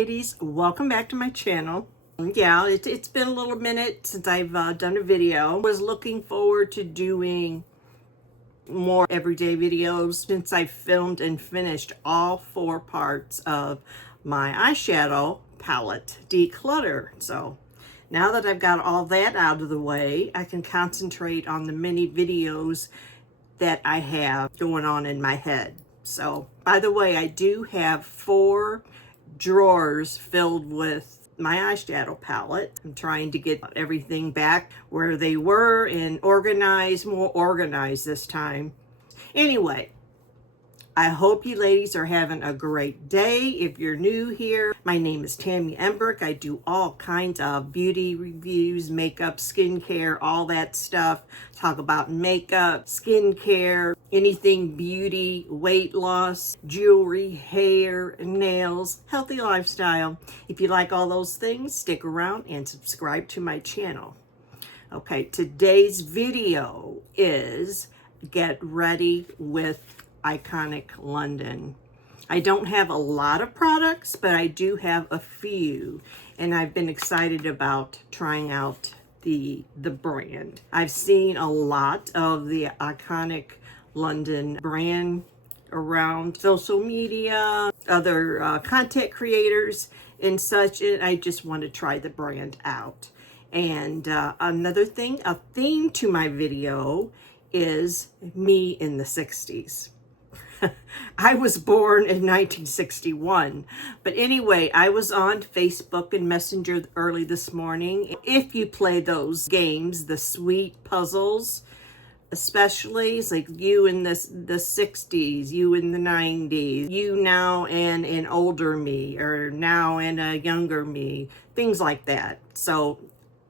ladies, welcome back to my channel. Yeah, it's been a little minute since I've done a video. I was looking forward to doing more everyday videos since I filmed and finished all 4 parts of my eyeshadow palette Declutter. So now that I've got all that out of the way, I can concentrate on the many videos that I have going on in my head. So, by the way, I do have 4 drawers filled with my eyeshadow palette. I'm trying to get everything back where they were and more organized this time. Anyway, I hope you ladies are having a great day. If you're new here, my name is Tammy Embrick. I do all kinds of beauty reviews, makeup, skincare, all that stuff. Talk about makeup, skincare, anything beauty, weight loss, jewelry, hair, nails, healthy lifestyle. If you like all those things, stick around and subscribe to my channel. Okay, today's video is Get Ready with Iconic London. I don't have a lot of products, but I do have a few, and I've been excited about trying out the brand. I've seen a lot of the Iconic London brand around social media, other content creators and such, and I just want to try the brand out. And another thing, a theme to my video is me in the 60s. I was born in 1961, but anyway, I was on Facebook and Messenger early this morning. If you play those games, the sweet puzzles, especially, it's like you in the 60s, you in the 90s, you now and an older me, or now and a younger me, things like that. So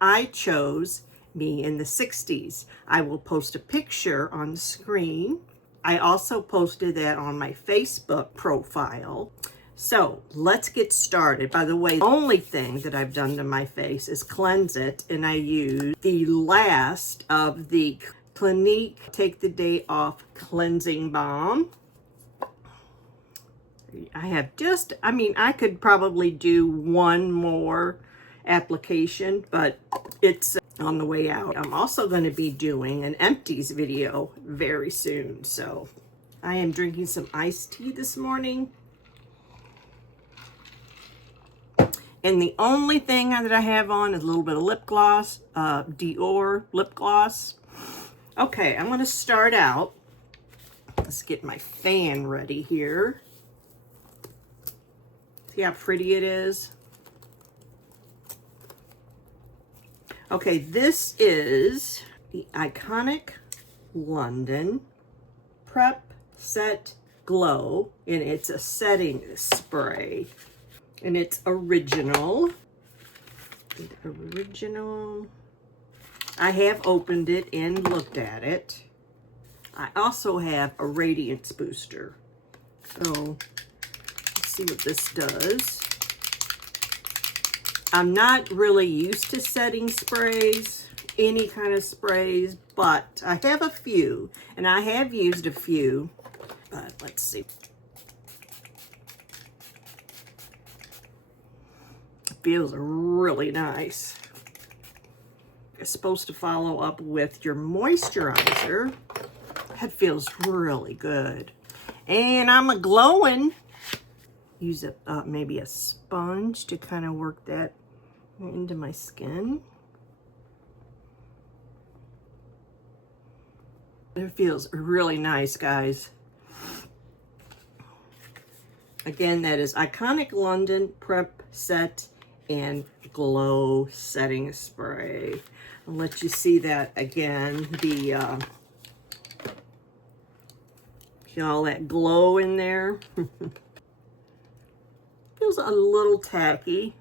I chose me in the 60s. I will post a picture on the screen. I also posted that on my Facebook profile. So let's get started. By the way, the only thing that I've done to my face is cleanse it, and I use the last of the Clinique Take the Day Off Cleansing Balm. I have just, I could probably do one more application, but it's on the way out. I'm also going to be doing an empties video very soon. So I am drinking some iced tea this morning. And the only thing that I have on is a little bit of lip gloss, Dior lip gloss. Okay, I'm going to start out. Let's get my fan ready here. See how pretty it is? Okay, this is the Iconic London Prep Set Glow, and it's a setting spray, and it's original. I have opened it and looked at it. I also have a Radiance booster. So let's see what this does. I'm not really used to setting sprays, any kind of sprays, but I have a few, and I have used a few, but let's see. It feels really nice. It's supposed to follow up with your moisturizer. That feels really good. And I'm glowing. Use maybe a sponge to kind of work that into my skin. It feels really nice, guys. Again, that is Iconic London Prep Set and Glow Setting Spray. I'll let you see that again. The see all that glow in there. Feels a little tacky,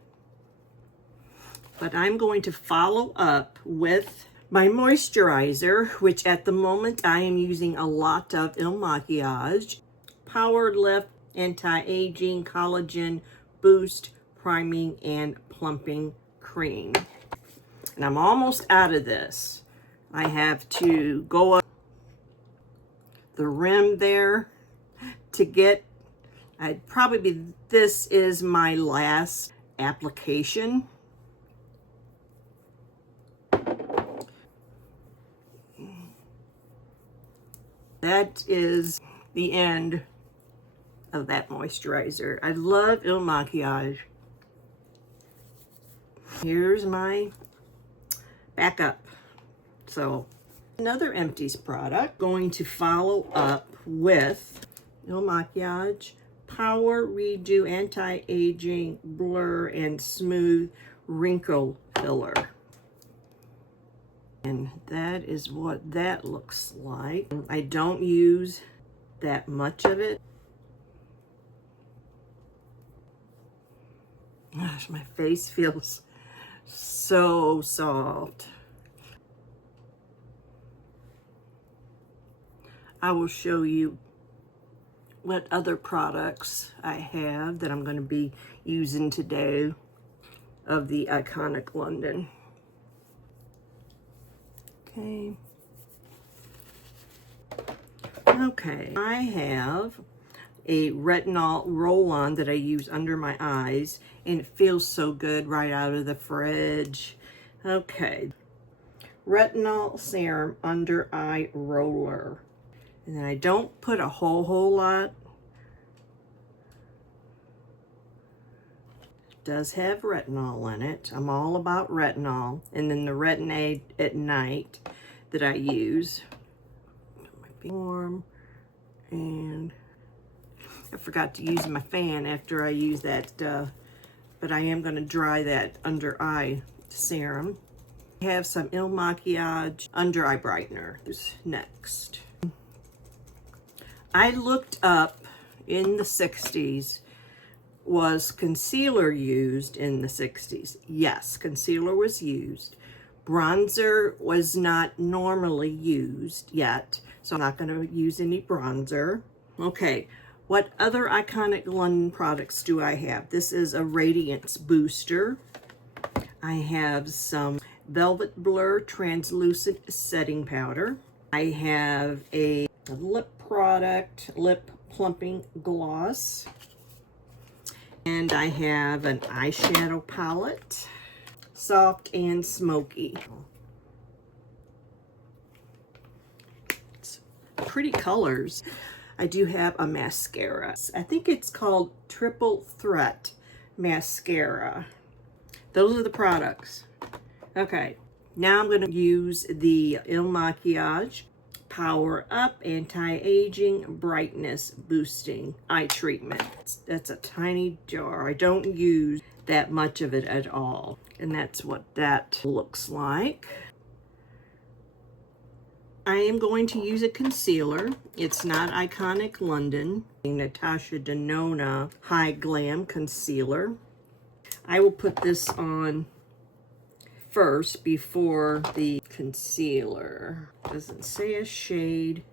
but I'm going to follow up with my moisturizer, which at the moment I am using a lot of Il Makiage Power Lift Anti-Aging Collagen Boost Priming and Plumping Cream. And I'm almost out of this. I have to go up the rim there to get I'd probably be, this is my last application. That is the end of that moisturizer. I love Il Makiage. Here's my backup. So another Empties product. Going to follow up with Il Makiage Power Redo Anti-Aging Blur and Smooth Wrinkle Filler. And that is what that looks like. I don't use that much of it. Gosh, my face feels so soft. I will show you what other products I have that I'm going to be using today of the Iconic London. Okay, I have a retinol roll-on that I use under my eyes, and it feels so good right out of the fridge. Okay, retinol serum under eye roller. And then I don't put a whole lot. It does have retinol in it. I'm all about retinol. And then the Retin-A at night that I use. Put my warm, and I forgot to use my fan after I use that, but I am going to dry that under eye serum. I have some Il Makiage under eye brightener. This next. I looked up in the 60s, was concealer used in the 60s? Yes, concealer was used. Bronzer was not normally used yet, so I'm not going to use any bronzer. Okay, what other Iconic London products do I have? This is a Radiance booster. I have some Velvet Blur translucent setting powder. I have a lip product, lip plumping gloss. And I have an eyeshadow palette, soft and smoky. It's pretty colors. I do have a mascara. I think it's called Triple Threat Mascara. Those are the products. Okay, now I'm going to use the Il Makiage Power Up Anti-Aging Brightness Boosting Eye Treatment. That's a tiny jar. I don't use that much of it at all. And that's what that looks like. I am going to use a concealer. It's not Iconic London. Natasha Denona High Glam Concealer. I will put this on first before the concealer. Doesn't say a shade.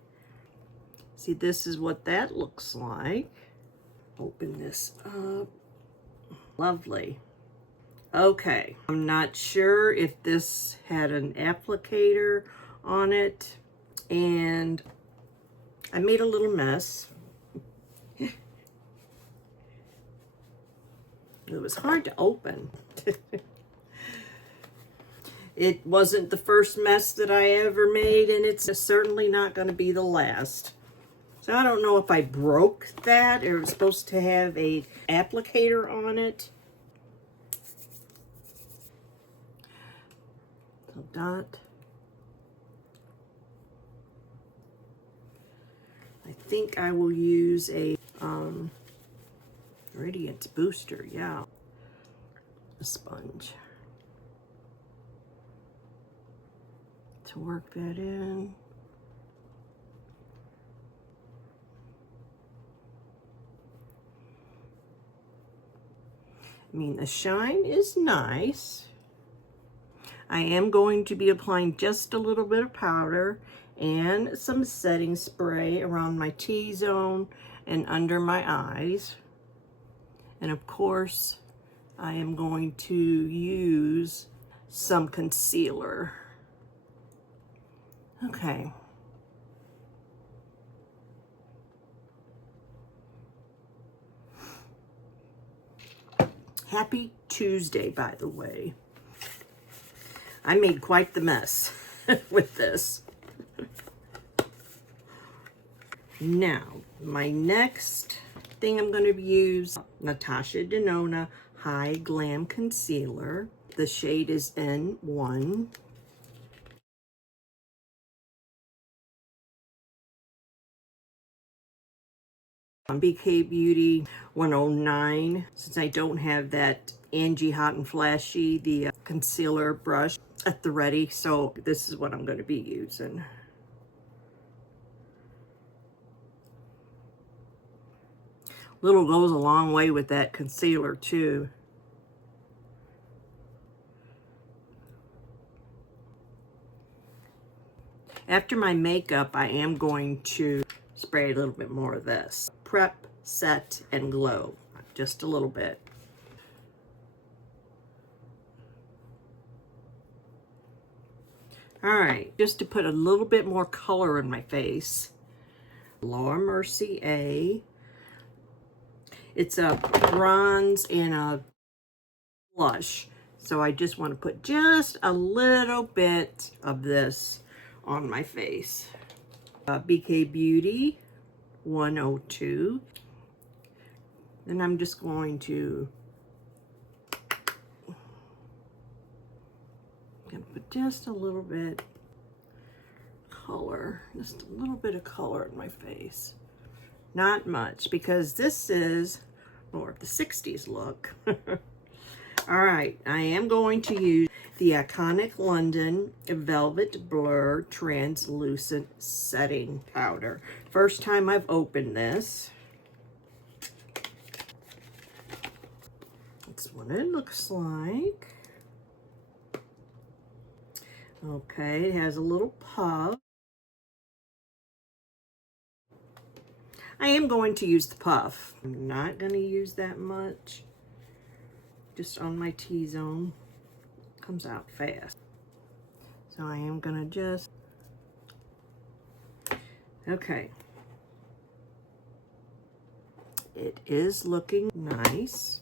See, this is what that looks like. Open this up. Lovely. Okay, I'm not sure if this had an applicator on it, and I made a little mess. It was hard to open. It wasn't the first mess that I ever made, and it's certainly not going to be the last. So I don't know if I broke that, or it was supposed to have a applicator on it. So dot. I think I will use a Radiance booster, yeah. A sponge. To work that in. I mean, the shine is nice. I am going to be applying just a little bit of powder and some setting spray around my T-zone and under my eyes. And of course, I am going to use some concealer. Okay. Happy Tuesday, by the way. I made quite the mess with this. Now, my next thing I'm going to use, Natasha Denona High Glam Concealer. The shade is N1. BK Beauty 109. Since I don't have that Angie Hot and Flashy, the concealer brush at the ready, so this is what I'm going to be using. Little goes a long way with that concealer too. After my makeup, I am going to spray a little bit more of this. Prep, Set, and Glow. Just a little bit. Alright, just to put a little bit more color in my face. Laura Mercier. It's a bronze and a blush. So I just want to put just a little bit of this on my face. BK Beauty 102. Then I'm just going to put just a little bit color, just a little bit of color in my face. Not much, because this is more of the 60s look. All right, I am going to use the Iconic London Velvet Blur Translucent Setting Powder. First time I've opened this. That's what it looks like. Okay, it has a little puff. I am going to use the puff. I'm not going to use that much. Just on my T-zone. Comes out fast. So I am going to just... Okay. It is looking nice.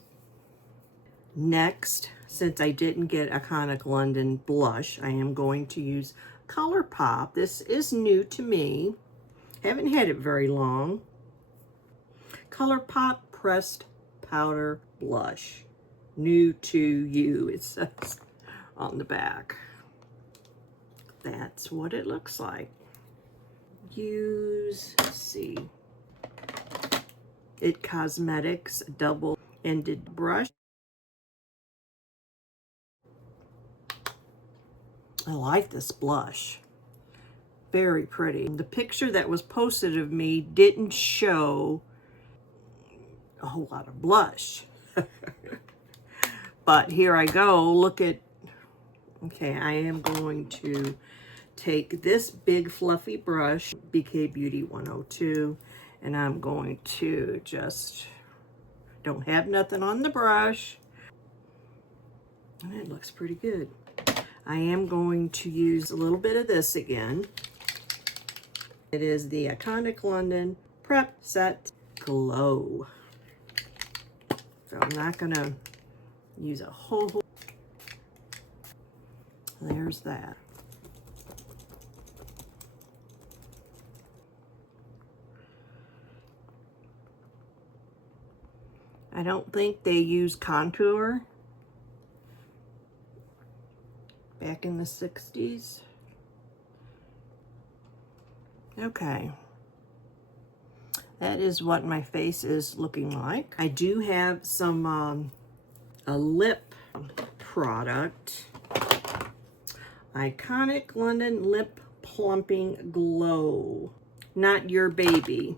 Next, since I didn't get Iconic London blush, I am going to use ColourPop. This is new to me. Haven't had it very long. ColourPop Pressed Powder Blush. New to you, it says on the back. That's what it looks like. Let's see. It Cosmetics double-ended brush. I like this blush. Very pretty. The picture that was posted of me didn't show a whole lot of blush. But here I go. Look at... Okay, I am going to take this big fluffy brush, BK Beauty 102, and I'm going to just... Don't have nothing on the brush. And it looks pretty good. I am going to use a little bit of this again. It is the Iconic London Prep Set Glow. So I'm not going to use a whole... There's that. I don't think they use contour back in the 60s. Okay. That is what my face is looking like. I do have some a lip product. Iconic London Lip Plumping Glow. Not Your Baby.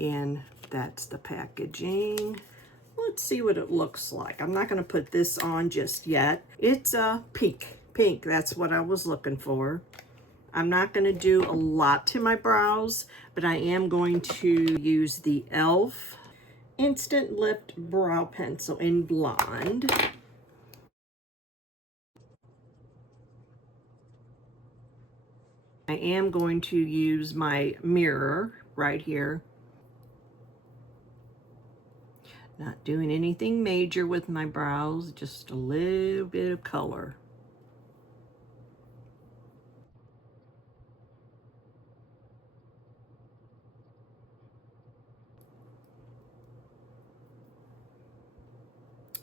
And that's the packaging. Let's see what it looks like. I'm not going to put this on just yet. It's a pink. Pink, that's what I was looking for. I'm not going to do a lot to my brows, but I am going to use the e.l.f. Instant Lift Brow Pencil in Blonde. I am going to use my mirror right here Not doing anything major with my brows, just a little bit of color.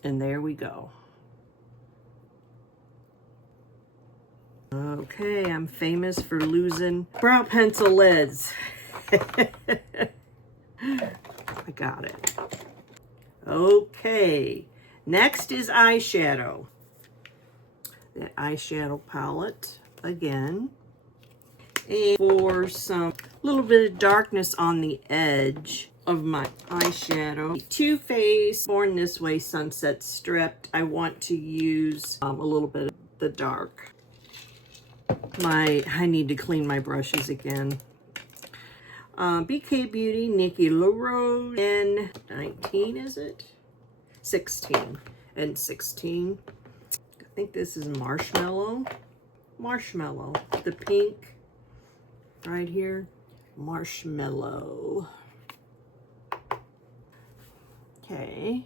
And there we go. Okay, I'm famous for losing brow pencil lids. I got it. Okay, next is eyeshadow. The eyeshadow palette again. And for some little bit of darkness on the edge of my eyeshadow, Too Faced Born This Way Sunset Stripped. I want to use a little bit of the dark. I need to clean my brushes again. BK Beauty, Nikki LaRose, and 19, is it? 16 and 16. I think this is Marshmallow. Marshmallow, the pink right here. Marshmallow. Okay.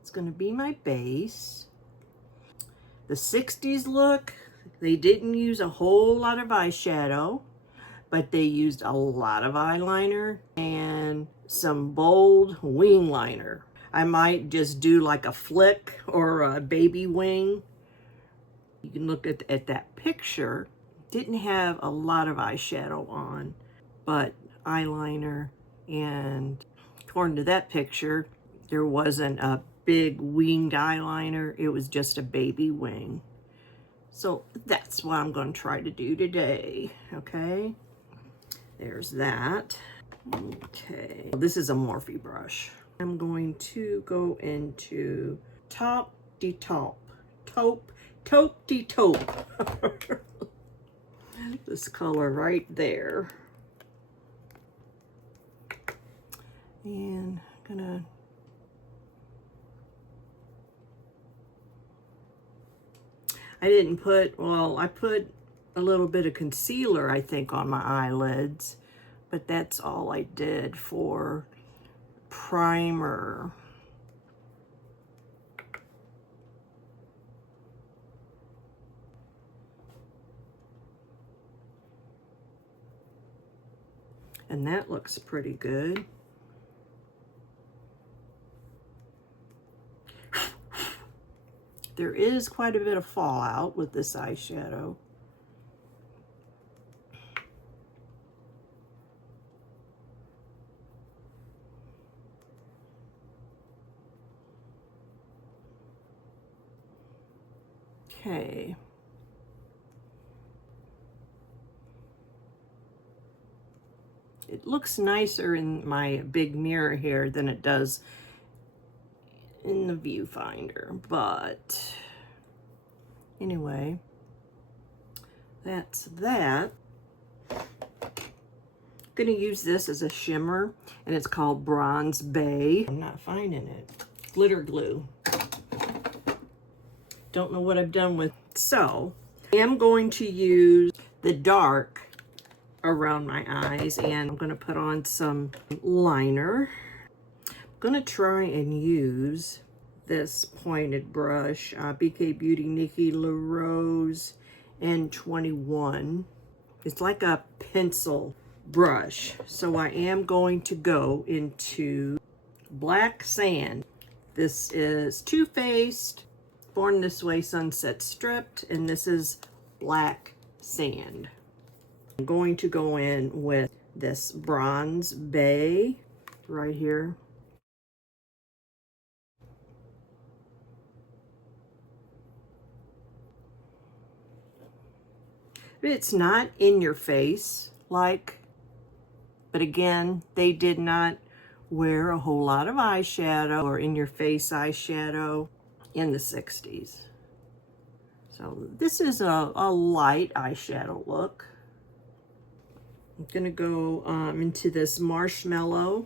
It's going to be my base. The 60s look, they didn't use a whole lot of eyeshadow, but they used a lot of eyeliner and some bold wing liner. I might just do like a flick or a baby wing. You can look at that picture. Didn't have a lot of eyeshadow on, but eyeliner, and according to that picture, there wasn't a big winged eyeliner. It was just a baby wing. So that's what I'm going to try to do today. Okay, there's that. Okay, this is a Morphe brush. I'm going to go into Taupe de Taupe. Taupe de Taupe. This color right there. And I'm gonna I didn't put, well, I put a little bit of concealer, I think, on my eyelids, but that's all I did for primer. And that looks pretty good. There is quite a bit of fallout with this eyeshadow. Okay. It looks nicer in my big mirror here than it does in the viewfinder, but anyway, that's that. I'm gonna use this as a shimmer, and it's called Bronze Bay. I'm not finding it. Glitter glue. Don't know what I've done with. So I am going to use the dark around my eyes, and I'm going to put on some liner. I'm going to try and use this pointed brush, BK Beauty Nikki LaRose N21. It's like a pencil brush. So I am going to go into Black Sand. This is Too Faced Born This Way Sunset Stripped, and this is Black Sand. I'm going to go in with this Bronze Bay right here. It's not in your face like, but again, they did not wear a whole lot of eyeshadow or in your face eyeshadow in the 60s. So this is a light eyeshadow look. I'm gonna go into this Marshmallow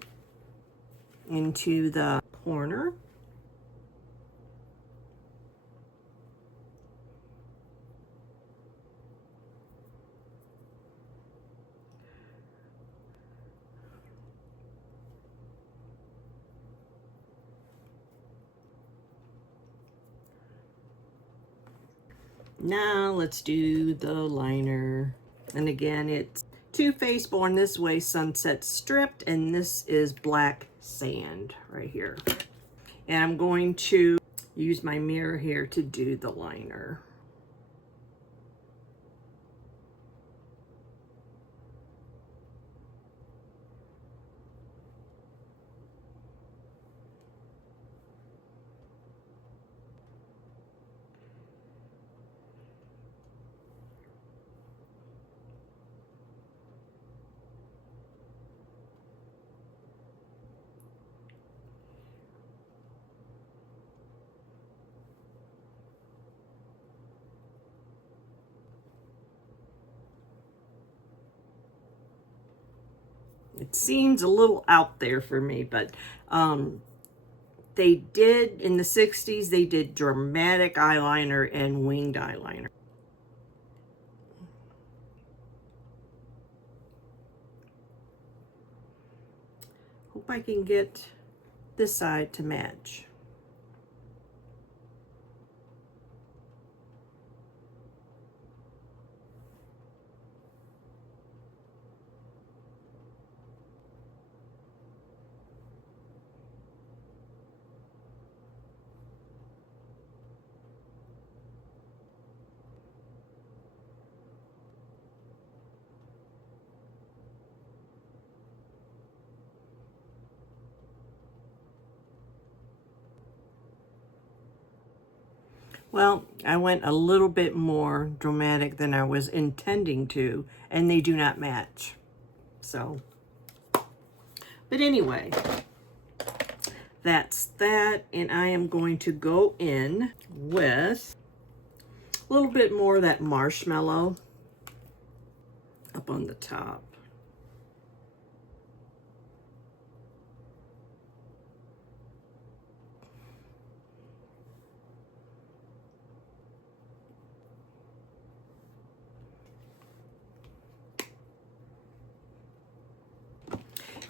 into the corner. Now let's do the liner. And again, it's Too Faced Born This Way Sunset Stripped, and this is Black Sand right here. And I'm going to use my mirror here to do the liner. It seems a little out there for me, but they did, in the 60s, they did dramatic eyeliner and winged eyeliner. Hope I can get this side to match. Well, I went a little bit more dramatic than I was intending to, and they do not match. So, but anyway, that's that, and I am going to go in with a little bit more of that marshmallow up on the top.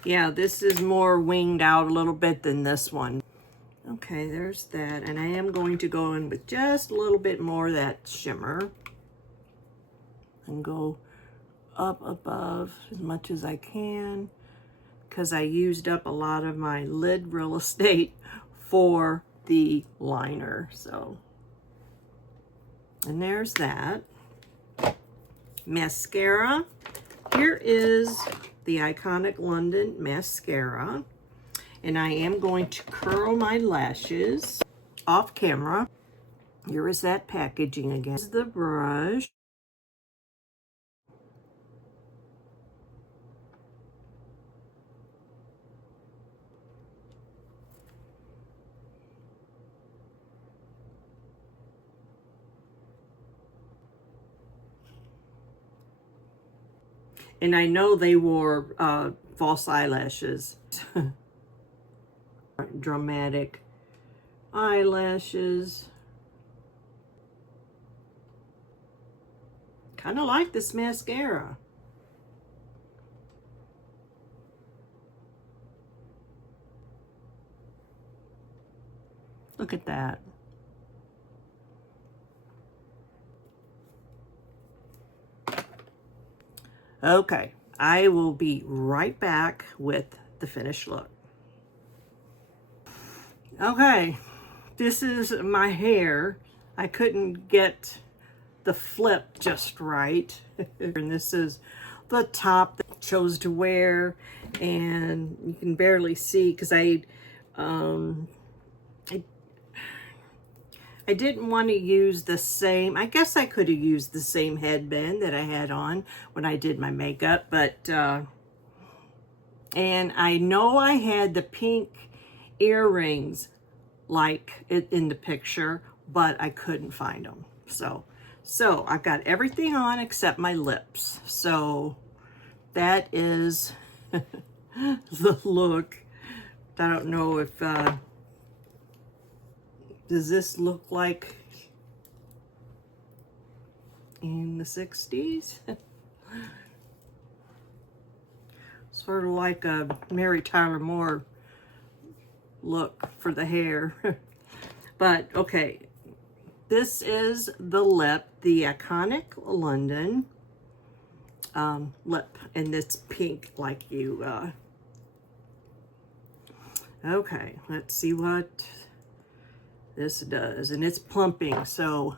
Yeah, this is more winged out a little bit than this one. Okay, there's that. And I am going to go in with just a little bit more of that shimmer. And go up above as much as I can, because I used up a lot of my lid real estate for the liner. So, and there's that. Mascara. Here is the Iconic London mascara, and I am going to curl my lashes off camera. Here is that packaging again. This is the brush. And I know they wore false eyelashes. Dramatic eyelashes. Kind of like this mascara. Look at that. Okay, I will be right back with the finished look. Okay, this is my hair. I couldn't get the flip just right. And this is the top that I chose to wear, and you can barely see because I didn't want to use the same, I guess I could have used the same headband that I had on when I did my makeup, but, and I know I had the pink earrings like it in the picture, but I couldn't find them. So I've got everything on except my lips. So that is the look. I don't know if, does this look like in the 60s? Sort of like a Mary Tyler Moore look for the hair. But okay, This is the lip, the Iconic London lip, and it's pink like you. Okay, let's see what this does, and it's plumping, so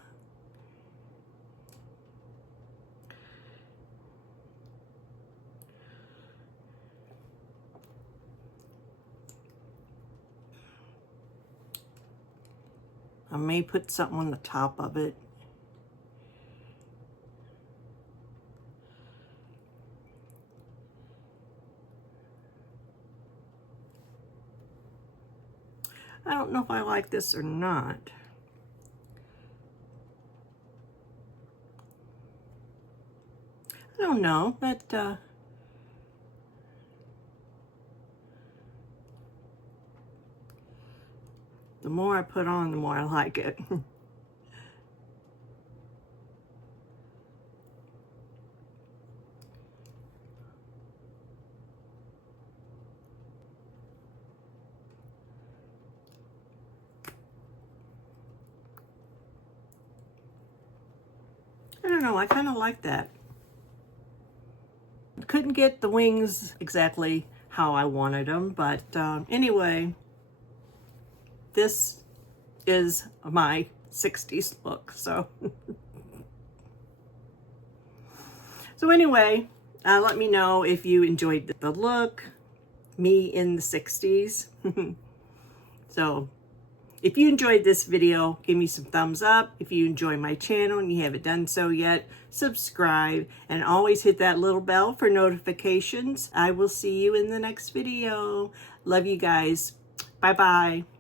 I may put something on the top of it. I don't know if I like this or not. I don't know, but the more I put on, the more I like it. I don't know, I kind of like that. Couldn't get the wings exactly how I wanted them, but anyway, this is my 60s look, so. So anyway, let me know if you enjoyed the look, me in the 60s. So if you enjoyed this video, give me some thumbs up. If you enjoy my channel and you haven't done so yet, subscribe and always hit that little bell for notifications. I will see you in the next video. Love you guys. Bye-bye.